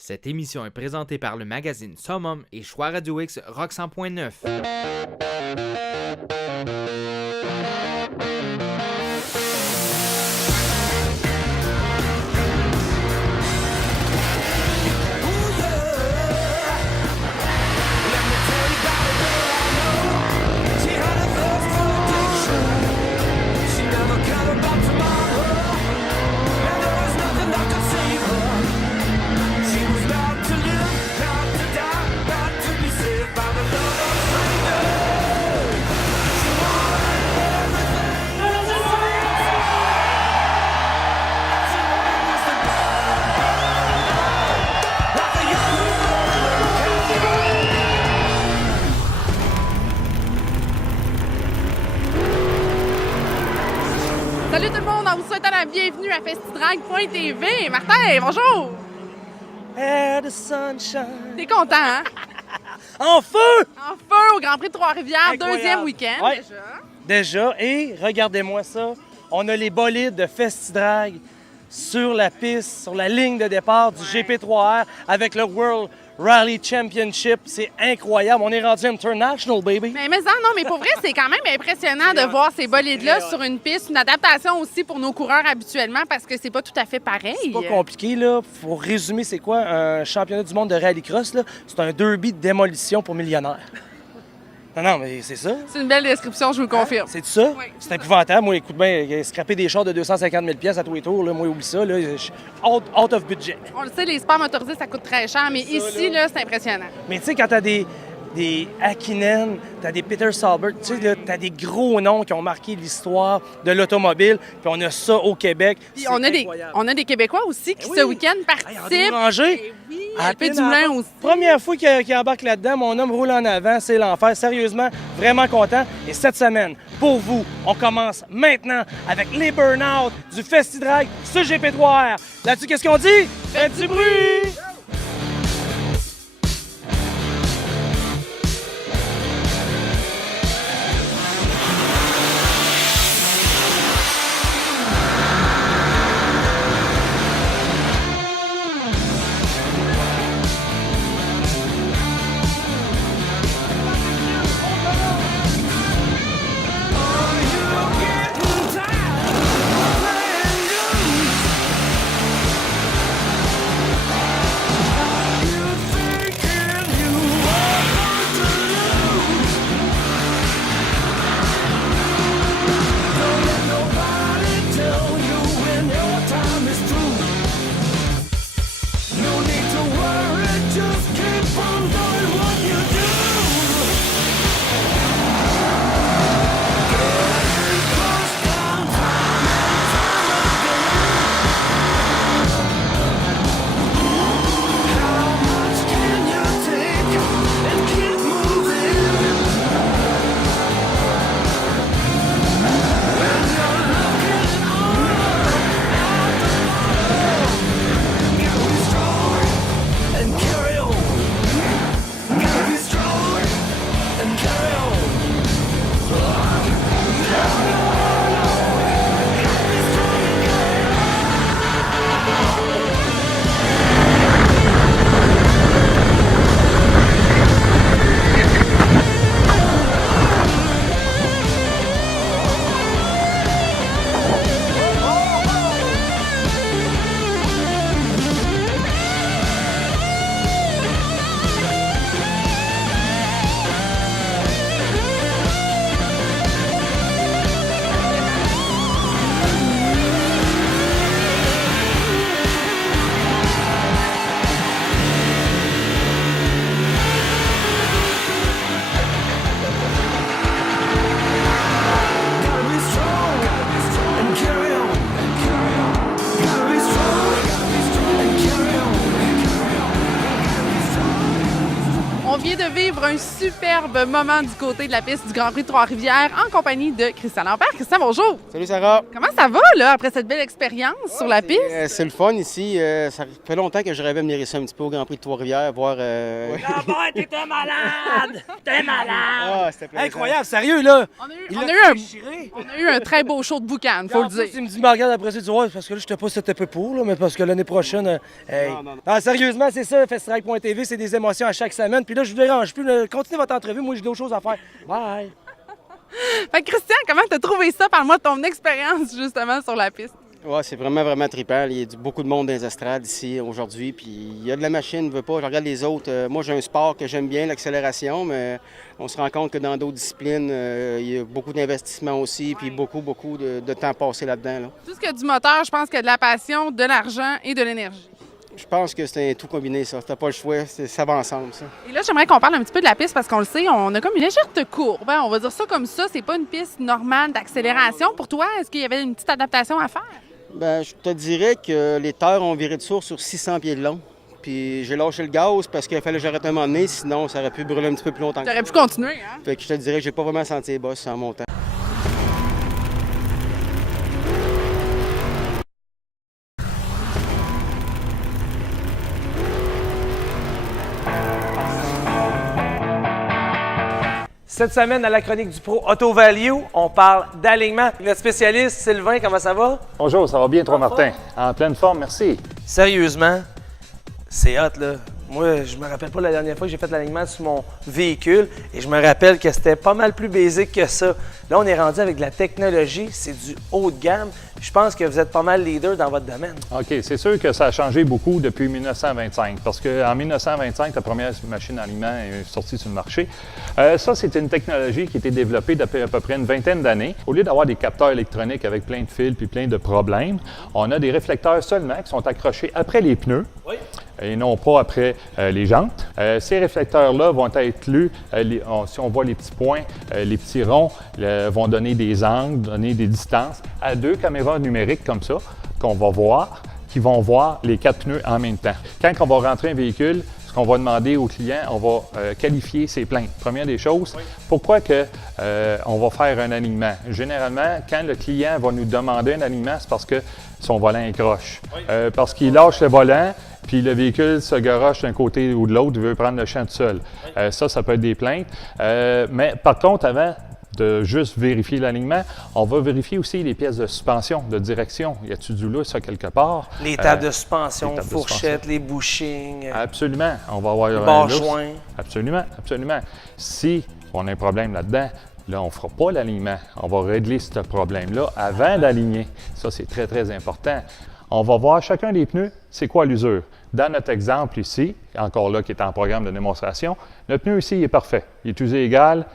Cette émission est présentée par le magazine Summum et Choix Radio X Rock 100.9. Salut tout le monde, en vous souhaitant la bienvenue à Festidrag.tv. Martin, bonjour! Air the sunshine. T'es content, hein? En feu! En feu au Grand Prix de Trois-Rivières, Incroyable. deuxième week-end Ouais. déjà. Déjà, et regardez-moi ça, on a les bolides de Festidrag sur la piste, sur la ligne de départ du GP3R avec le World Rally Championship. C'est incroyable, on est rendu international, baby. Mais non, mais pour vrai, c'est quand même impressionnant de voir ces bolides-là sur une piste. Une adaptation aussi pour nos coureurs habituellement parce que c'est pas tout à fait pareil. C'est pas compliqué, là. Faut résumer, c'est quoi un championnat du monde de rallycross, là? C'est un derby de démolition pour millionnaires. Non, mais c'est ça. C'est une belle description, je vous le confirme. C'est ça? Oui, C'est épouvantable. Moi, écoute bien, scraper des chars de 250 000 à tous les tours, là, moi, oublie ça. Là, je suis out of budget. On le sait, les sports motorisés, ça coûte très cher, mais ici, là, c'est impressionnant. Mais tu sais, quand t'as des Hakkinen, t'as des Peter Salbert, tu sais, là, t'as des gros noms qui ont marqué l'histoire de l'automobile, puis on a ça au Québec. Puis C'est incroyable. on a des Québécois aussi qui, Ben ce oui. week-end, Hey, participent. André Boulanger, Eh oui, à Alpé peine Dumoulin avant. aussi. Première fois qu'il embarque là-dedans, mon homme roule en avant, c'est l'enfer. Sérieusement, vraiment content. Et cette semaine, pour vous, on commence maintenant avec les burn-out du Festidrag sur GP3R. Là-dessus, qu'est-ce qu'on dit? Faites du bruit! vient de vivre un superbe moment du côté de la piste du Grand Prix de Trois-Rivières en compagnie de Christian Lambert. Christian, bonjour! Salut Sarah! Comment ça va, là, après cette belle expérience sur la piste? C'est le fun ici. Ça fait longtemps que je rêvais de venir ici un petit peu au Grand Prix de Trois-Rivières, voir... Lambert, t'étais malade! T'es malade! Ah, c'était plaisant. Incroyable, sérieux, là! On a eu un très beau show de boucan, faut le dire. Il me dit, mais regarde, après ça, tu dis, ouais, parce que là, je t'ai pas setupé pour, là, mais parce que l'année prochaine, hey. Non. Ah, sérieusement, c'est ça, Festidrag.tv, c'est des émotions à chaque semaine. Puis là, je vous dérange plus, là, continuez votre entrevue, moi, j'ai d'autres choses à faire. Bye! Fait que Christian, comment t'as trouvé ça? Parle-moi de ton expérience, justement, sur la piste. Ouais, c'est vraiment trippant. Il y a beaucoup de monde dans les estrades ici aujourd'hui. Puis il y a de la machine, veut pas. Je regarde les autres. Moi, j'ai un sport que j'aime bien, l'accélération, mais on se rend compte que dans d'autres disciplines, il y a beaucoup d'investissement aussi, puis beaucoup de temps passé là-dedans. Là. Tout ce qui a du moteur, je pense qu'il y a de la passion, de l'argent et de l'énergie. Je pense que c'est un tout combiné, ça. T'as pas le choix, ça va ensemble, ça. Et là, j'aimerais qu'on parle un petit peu de la piste parce qu'on le sait, on a comme une légère courbe. Hein? On va dire ça comme ça. C'est pas une piste normale d'accélération. Pour toi, est-ce qu'il y avait une petite adaptation à faire? Bien, je te dirais que les terres ont viré de source sur 600 pieds de long. Puis j'ai lâché le gaz parce qu'il fallait que j'arrête un moment donné, sinon ça aurait pu brûler un petit peu plus longtemps. T'aurais pu continuer, hein? Fait que je te dirais que j'ai pas vraiment senti les bosses en montant. Cette semaine, à la chronique du Pro Auto Value, on parle d'alignement. Notre spécialiste, Sylvain, comment ça va? Bonjour, ça va bien, toi, Martin? En pleine forme, merci. Sérieusement, c'est hot, là. Moi, je me rappelle pas la dernière fois que j'ai fait l'alignement sur mon véhicule et je me rappelle que c'était pas mal plus basique que ça. Là, on est rendu avec de la technologie, c'est du haut de gamme. Je pense que vous êtes pas mal leader dans votre domaine. OK, c'est sûr que ça a changé beaucoup depuis 1925 parce qu'en 1925, la première machine à alignement est sortie sur le marché. Ça, c'était une technologie qui a été développée depuis à peu près une vingtaine d'années. Au lieu d'avoir des capteurs électroniques avec plein de fils puis plein de problèmes, on a des réflecteurs seulement qui sont accrochés après les pneus. Oui. Et non pas après les jantes. Ces réflecteurs-là vont être lus, si on voit les petits points, les petits ronds vont donner des angles, donner des distances à deux caméras numériques comme ça qu'on va voir, qui vont voir les 4 pneus en même temps. Quand on va rentrer un véhicule, ce qu'on va demander au client, on va qualifier ses plaintes. Première des choses, pourquoi on va faire un alignement? Généralement, quand le client va nous demander un alignement, c'est parce que son volant est croche. Parce qu'il lâche le volant, puis le véhicule se garoche d'un côté ou de l'autre, il veut prendre le champ tout seul. Ça peut être des plaintes. Mais par contre, avant de juste vérifier l'alignement, on va vérifier aussi les pièces de suspension, de direction. Y a-t-il du lousse ça quelque part? Les tables de suspension, fourchettes, les bushings. Absolument. On va avoir les un barres lousse. joints. Absolument. Si on a un problème là-dedans, là, on ne fera pas l'alignement. On va régler ce problème-là avant d'aligner. Ça, c'est très important. On va voir chacun des pneus, c'est quoi l'usure. Dans notre exemple ici, encore là qui est en programme de démonstration, le pneu ici est parfait. Il est usé égal.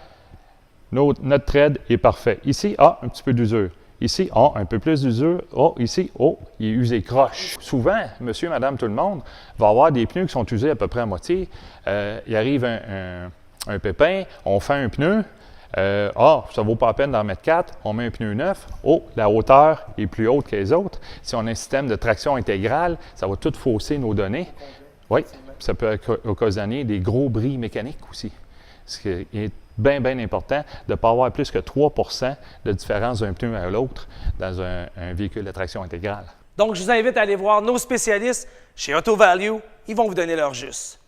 Notre thread est parfait. Ici, un petit peu d'usure. Ici, un peu plus d'usure. Ici, il est usé croche. Souvent, monsieur, madame, tout le monde va avoir des pneus qui sont usés à peu près à moitié. Il arrive un pépin, on fait un pneu. Ça vaut pas la peine d'en mettre 4, on met un pneu neuf. La hauteur est plus haute que les autres. Si on a un système de traction intégrale, ça va tout fausser nos données. Oui, ça peut occasionner des gros bris mécaniques aussi. Ce qui est bien important de ne pas avoir plus que 3 % de différence d'un pneu à l'autre dans un véhicule de traction intégrale. Donc, je vous invite à aller voir nos spécialistes chez Auto Value. Ils vont vous donner leur juste.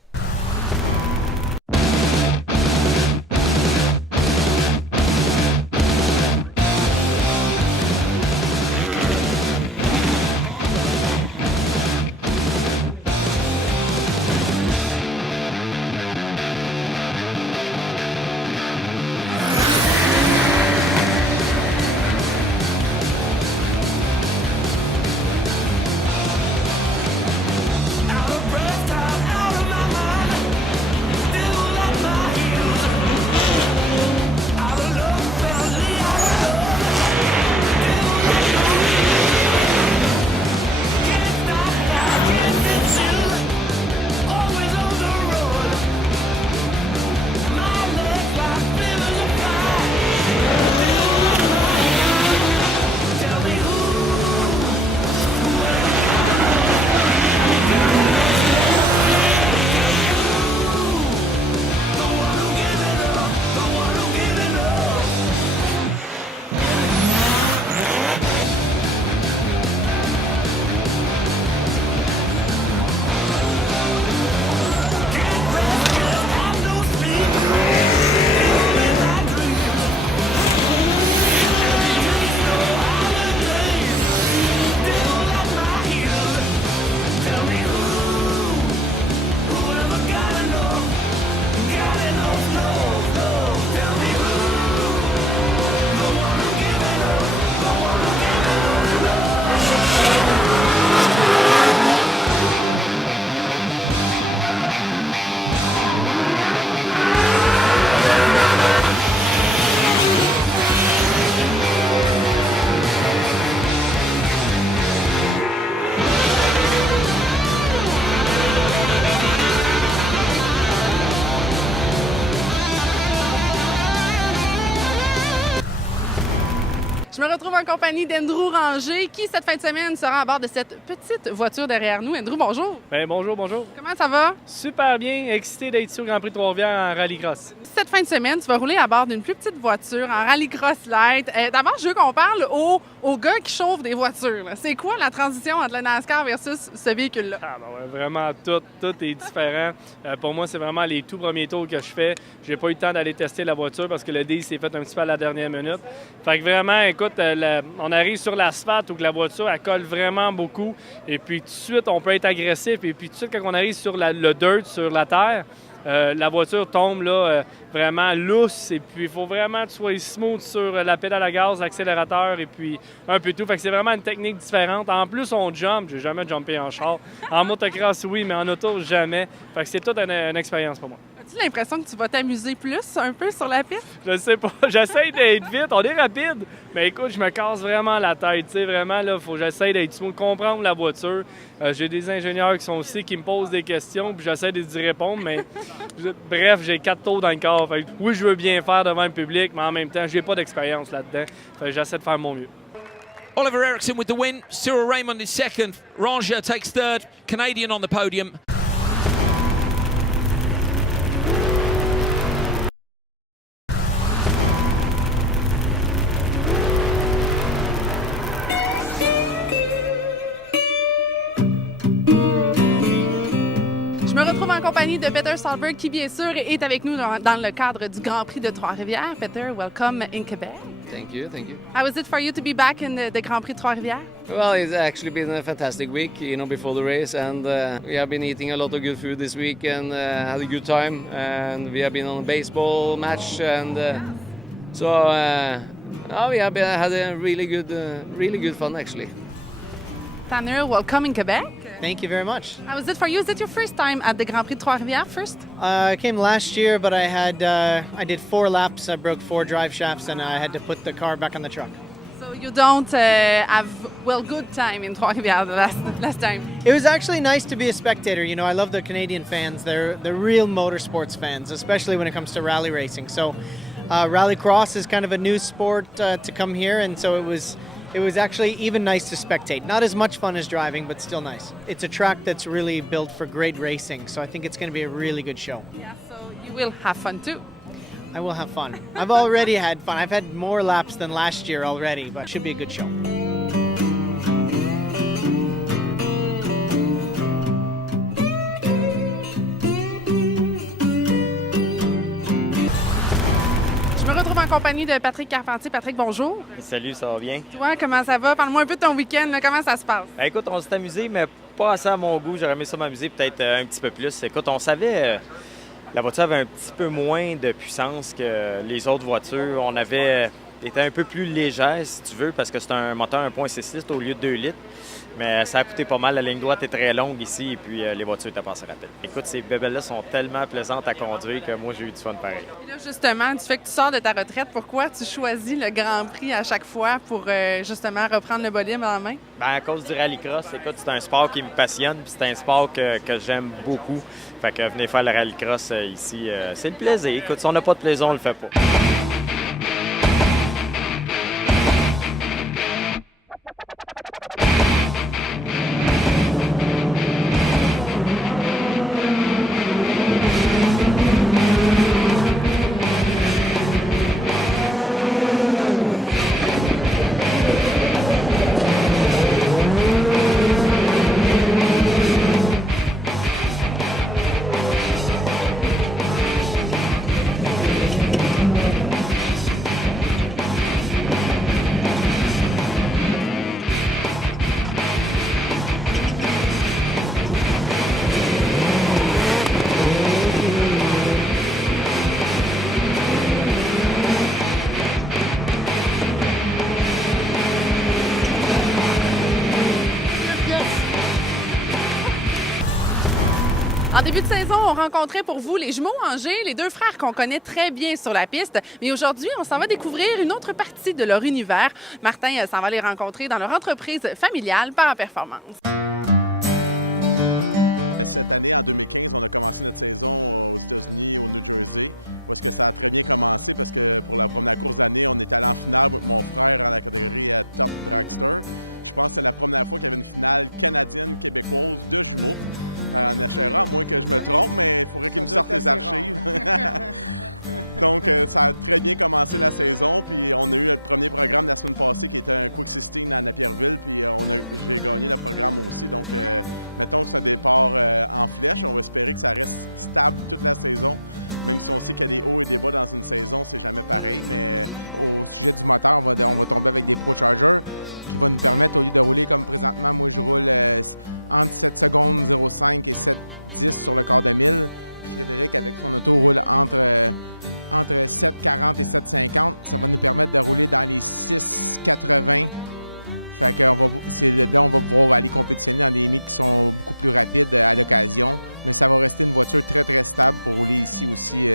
en compagnie d'Andrew Ranger, qui, cette fin de semaine, sera à bord de cette petite voiture derrière nous. Andrew, bonjour. Bien, bonjour. Comment ça va? Super bien, excité d'être ici au Grand Prix de Trois-Rivières en rallycross. Cette fin de semaine, tu vas rouler à bord d'une plus petite voiture en rallycross light. D'abord, je veux qu'on parle aux gars qui chauffent des voitures. Là. C'est quoi la transition entre le NASCAR versus ce véhicule-là? Vraiment, tout est différent. Pour moi, c'est vraiment les tout premiers tours que je fais. J'ai pas eu le temps d'aller tester la voiture parce que le deal s'est fait un petit peu à la dernière minute. Fait que vraiment, écoute, on arrive sur l'asphalte où que la voiture, elle colle vraiment beaucoup. Et puis tout de suite, on peut être agressif. Et puis tout de suite, quand on arrive sur le dirt, sur la terre, la voiture tombe là, vraiment lousse. Et puis, il faut vraiment que tu sois smooth sur la pédale à gaz, l'accélérateur et puis un peu tout. Fait que c'est vraiment une technique différente. En plus, on jump. J'ai jamais jumpé en char. En motocross, oui, mais en auto, jamais. Fait que c'est toute une expérience pour moi. As-tu l'impression que tu vas t'amuser plus un peu sur la piste? Je sais pas. J'essaie d'être vite. On est rapide. Mais écoute, je me casse vraiment la tête. Tu sais, vraiment, là, faut que j'essaie d'être smooth, comprendre la voiture. J'ai des ingénieurs qui sont aussi, qui me posent des questions, puis j'essaie d'y répondre. Mais bref, j'ai 4 tours dans le corps. Fait que, oui, je veux bien faire devant le public, mais en même temps, j'ai pas d'expérience là-dedans. Fait que j'essaie de faire mon mieux. Oliver Ericsson with the win. Cyril Raymond is second. Ranger takes third. Canadian on the podium. En compagnie de Peter Sahlberg, qui bien sûr est avec nous dans le cadre du Grand Prix de Trois-Rivières. Peter, welcome in Quebec. Thank you. How is it for you to be back in the Grand Prix de Trois-Rivières? Well, it's actually been a fantastic week, before the race, and we have been eating a lot of good food this week and had a good time. And we have been on a baseball match, and we have had a really good fun actually. Tanner, welcome in Quebec. Thank you very much. How is it for you? Is it your first time at the Grand Prix de Trois-Rivières first? I came last year, but I did 4 laps. I broke 4 drive shafts, and I had to put the car back on the truck. So you don't have good time in Trois-Rivières the last time. It was actually nice to be a spectator. You know, I love the Canadian fans. They're real motorsports fans, especially when it comes to rally racing. So, rallycross is kind of a new sport to come here, and so it was actually even nice to spectate. Not as much fun as driving, but still nice. It's a track that's really built for great racing, so I think it's going to be a really good show. Yeah, so you will have fun too. I will have fun. I've already had fun. I've had more laps than last year already, but it should be a good show. En compagnie de Patrick Carpentier. Patrick, bonjour. Salut, ça va bien? Toi, comment ça va? Parle-moi un peu de ton week-end. Là. Comment ça se passe? Écoute, on s'est amusé, mais pas assez à mon goût. J'aurais aimé ça m'amuser peut-être un petit peu plus. Écoute, on savait la voiture avait un petit peu moins de puissance que les autres voitures. On avait été un peu plus légère, si tu veux, parce que c'est un moteur 1.6 litres au lieu de 2 litres. Mais ça a coûté pas mal. La ligne droite est très longue ici et puis les voitures étaient pas assez rapides. Écoute, ces bébelles-là sont tellement plaisantes à conduire que moi, j'ai eu du fun pareil. Et là, justement, du fait que tu sors de ta retraite, pourquoi tu choisis le Grand Prix à chaque fois pour justement reprendre le bolide en main? Bien, à cause du rallycross, écoute, c'est un sport qui me passionne puis c'est un sport que j'aime beaucoup. Fait que venez faire le rallycross ici, c'est le plaisir. Écoute, si on n'a pas de plaisir, on le fait pas. En début de saison, on rencontrait pour vous les jumeaux Anger, les deux frères qu'on connaît très bien sur la piste. Mais aujourd'hui, on s'en va découvrir une autre partie de leur univers. Martin s'en va les rencontrer dans leur entreprise familiale Para Performance. Cette année, en 2015, on a commencé notre saison aux États-Unis, au New Jersey, où est-ce que ça a très bien commencé parce que pour la première course d'année, on est allé en finale avec mon frère en la catégorie Top Dragster. Je pense que c'est la première fois qu'il y avait une finale canadienne-québécoise de jumeaux en HRA, à moins que je me trompe, mais il faudrait qu'ils me sortent les archives. Donc, ça a très bien commencé la saison, puis on a eu notre premier programme la semaine passée qui était un Quick 16 à Napierville, puis j'ai gagné le programme aussi. Donc, mettons que c'est un départ en flèche. On va espérer que ça reste stable toute la saison. Même si on sait qu'il y a des hauts et des bas dans une saison, c'est jamais pareil, mais... Au sujet du moteur, on va tomber avec des Pro Charger qui vont nous permettre, au lieu de rouler comme présentement, moi je roule entre 7 secondes 0,5 et 7,10 sur le quart de mille. Frédéric, avec son auto, roule entre 7,40 et 7,50. Ça va nous permettre de rouler dans les 6,80. Fait que c'est là on va pouvoir aller compétitionner dans des meets qui sont beaucoup plus rapides à l'occasion. Mais ça va rester une voiture très, très stable pour rouler ici aussi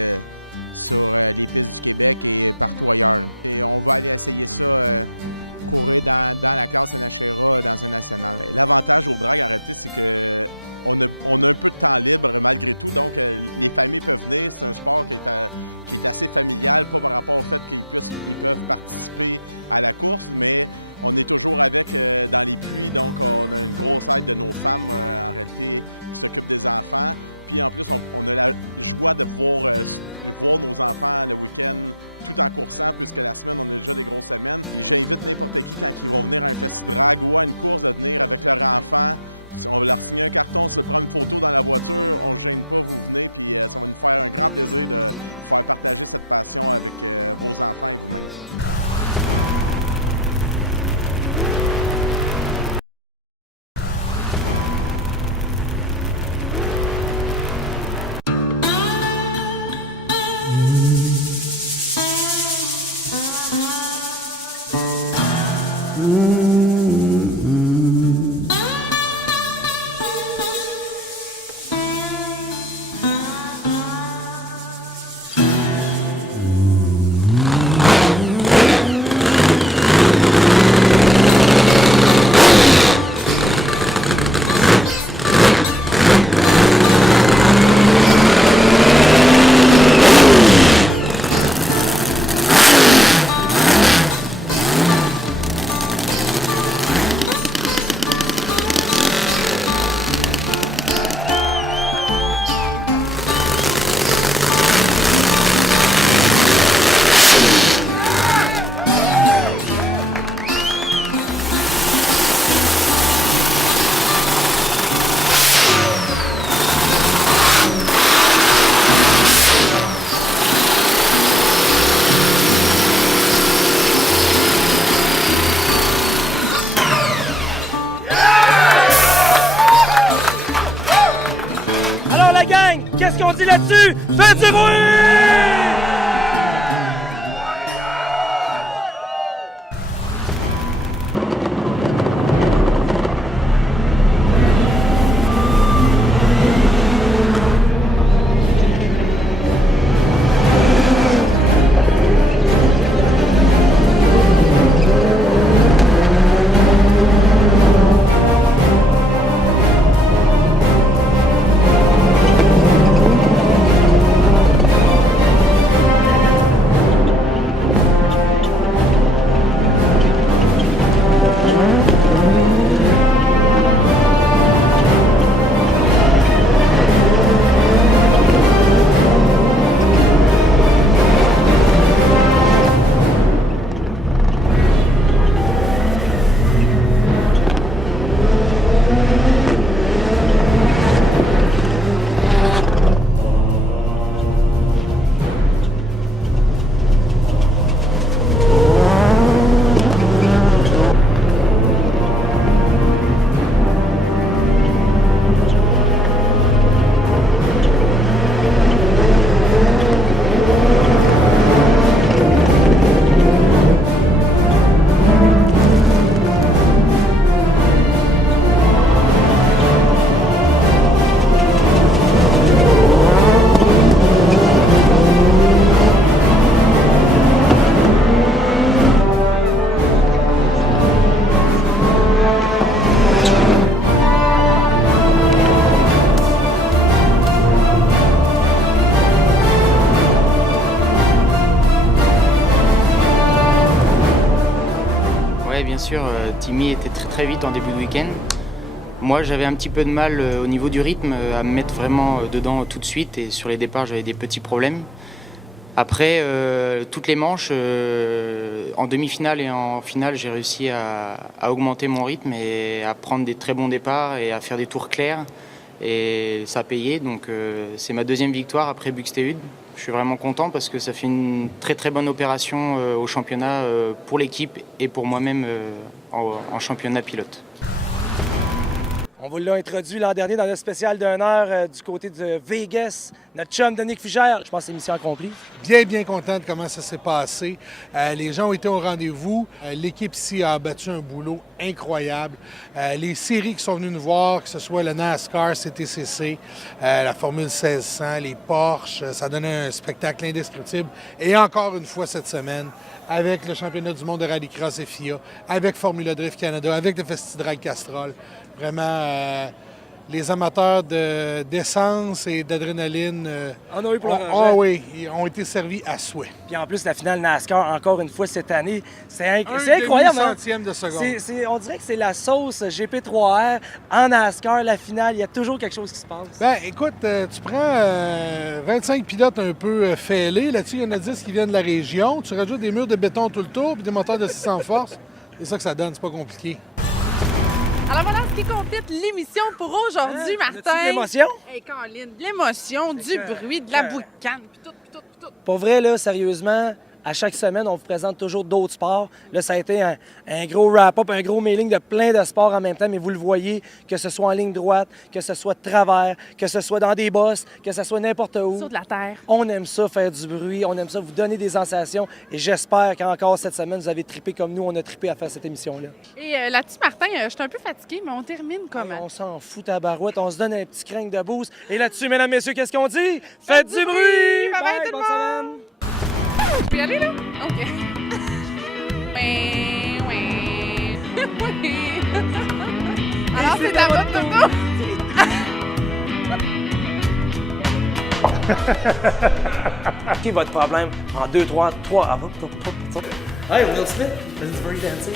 sur les pistes du Québec et partout ailleurs. Et on va aller essayer ça, courir dans la classe NHRA dans un national. L'avantage au drag, en réalité, c'est que on a un peu de temps libre malgré tout, donc les familles peuvent venir. C'est un sport qui est assez familial, pas par rapport au fait qu'ils peuvent participer à la course, mais on est toujours avec dans les puits, donc on a une grosse aide de nos femmes en réalité qui s'occupent des enfants. Puis en plus, on a la joie de pouvoir voir nos enfants le week-end tout en coursant, puisque la semaine, on a déjà des grosses semaines. Et j'invite n'importe qui, quand ils vont venir à un festi-drag ou à une course, de venir avec leur enfant. On va leur signer un carton, se prendre une photo dans la voiture, on ne se gêne pas, vous venez, puis ça va nous faire un grand plaisir de vous faire partager cette passion avec vos enfants et vous-même. La gang, qu'est-ce qu'on dit là-dessus? Faites du bruit! très vite en début de week-end. Moi, j'avais un petit peu de mal au niveau du rythme à me mettre vraiment dedans tout de suite et sur les départs, j'avais des petits problèmes. Après, toutes les manches, en demi-finale et en finale, j'ai réussi à augmenter mon rythme et à prendre des très bons départs et à faire des tours clairs. Et ça a payé, donc c'est ma deuxième victoire après Buxtehude. Je suis vraiment content parce que ça fait une très très bonne opération au championnat pour l'équipe et pour moi-même en championnat pilote. On vous l'a introduit l'an dernier dans le spécial d'1 heure du côté de Vegas. Notre chum Denis Fugère, je pense que c'est mission accomplie. Bien content de comment ça s'est passé. Les gens ont été au rendez-vous. L'équipe ici a battu un boulot incroyable. Les séries qui sont venues nous voir, que ce soit le NASCAR, CTCC, la Formule 1600, les Porsche, ça donnait un spectacle indescriptible. Et encore une fois cette semaine, avec le championnat du monde de rallycross FIA, avec Formula Drift Canada, avec le Festidrag Castrol. Vraiment, les amateurs d'essence et d'adrénaline ont été servis à souhait. Puis en plus, la finale NASCAR, encore une fois cette année, c'est incroyable. Un centième de seconde. On dirait que c'est la sauce GP3R en NASCAR, la finale. Il y a toujours quelque chose qui se passe. Ben, écoute, tu prends 25 pilotes un peu fêlés. Là-dessus, il y en a 10 qui viennent de la région. Tu rajoutes des murs de béton tout le tour puis des moteurs de 600 forces. C'est ça que ça donne, c'est pas compliqué. Alors voilà ce qui complète l'émission pour aujourd'hui, Martin. De l'émotion? Hey, Caroline, de l'émotion, du bruit, de la boucane, puis tout. Pour vrai, là, sérieusement, à chaque semaine, on vous présente toujours d'autres sports. Là, ça a été un gros wrap-up, un gros mailing de plein de sports en même temps, mais vous le voyez, que ce soit en ligne droite, que ce soit de travers, que ce soit dans des bosses, que ce soit n'importe où. Sur de la terre. On aime ça, faire du bruit, on aime ça, vous donner des sensations. Et j'espère qu'encore cette semaine, vous avez trippé comme nous, on a trippé à faire cette émission-là. Et là-dessus, Martin, je suis un peu fatiguée, mais on termine comment? On s'en fout à barouette, on se donne un petit crinque de boost. Et là-dessus, mesdames, messieurs, qu'est-ce qu'on dit? Faites du bruit! Bye tout le monde! Je peux y aller, là? OK. Alors, c'est à votre tour. Quel est votre problème? En 2, 3, 3. Hey, Will Smith, this is very dancing.